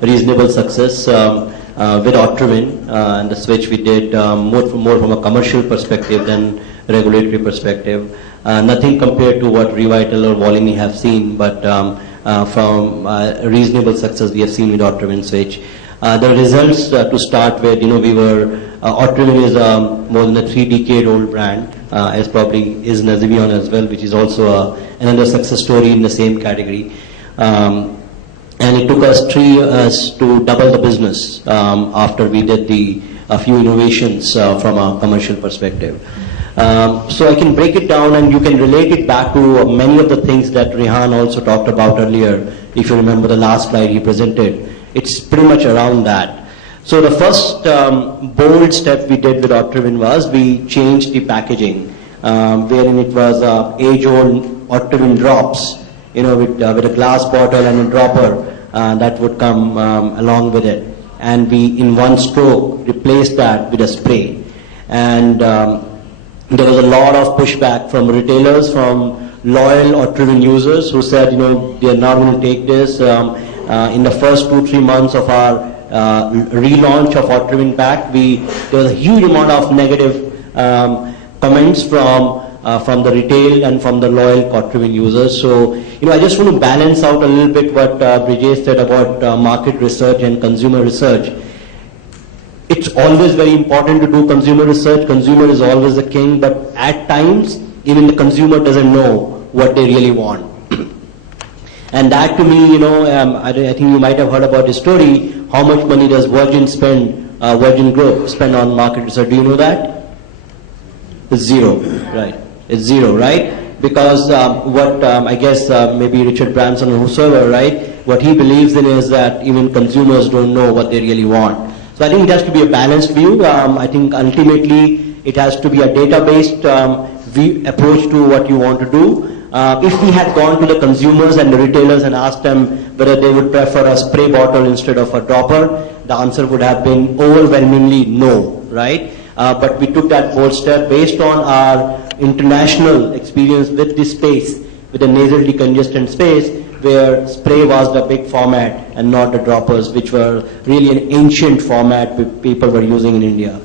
reasonable success with Otrivin and the switch we did more from a commercial perspective than regulatory perspective. Nothing compared to what Revital or Volini have seen, but from reasonable success we have seen with Otrivin switch. The results to start with, we were, Otrivin is more than a 3-decade-old brand, as probably is Nazivion as well, which is also another success story in the same category. And it took us 3 years to double the business after we did a few innovations from a commercial perspective. So I can break it down and you can relate it back to many of the things that Rehan also talked about earlier. If you remember the last slide he presented, it's pretty much around that. So the first bold step we did with Otrivin was we changed the packaging, wherein it was age-old Otrivin drops, with a glass bottle and a dropper that would come along with it. And we, in one stroke, replaced that with a spray. And there was a lot of pushback from retailers, from loyal Otrivin users who said, they are not going to take this. In the first 2-3 months of our relaunch of Otrivin Pack, there was a huge amount of negative comments from the retail and from the loyal Otrivin users. So, I just want to balance out a little bit what Brijesh said about market research and consumer research. It's always very important to do consumer research. Consumer is always the king, but at times, even the consumer doesn't know what they really want. And that to me, I think you might have heard about the story. How much money does Virgin Group spend on market research? Do you know that? It's zero, right? It's zero, right? Because I guess maybe Richard Branson or whosoever, right? What he believes in is that even consumers don't know what they really want. So I think it has to be a balanced view. I think ultimately it has to be a data-based approach to what you want to do. If we had gone to the consumers and the retailers and asked them whether they would prefer a spray bottle instead of a dropper, the answer would have been overwhelmingly no, right? But we took that bold step based on our international experience with this space, with the nasal decongestant space, where spray was the big format and not the droppers, which were really an ancient format people were using in India.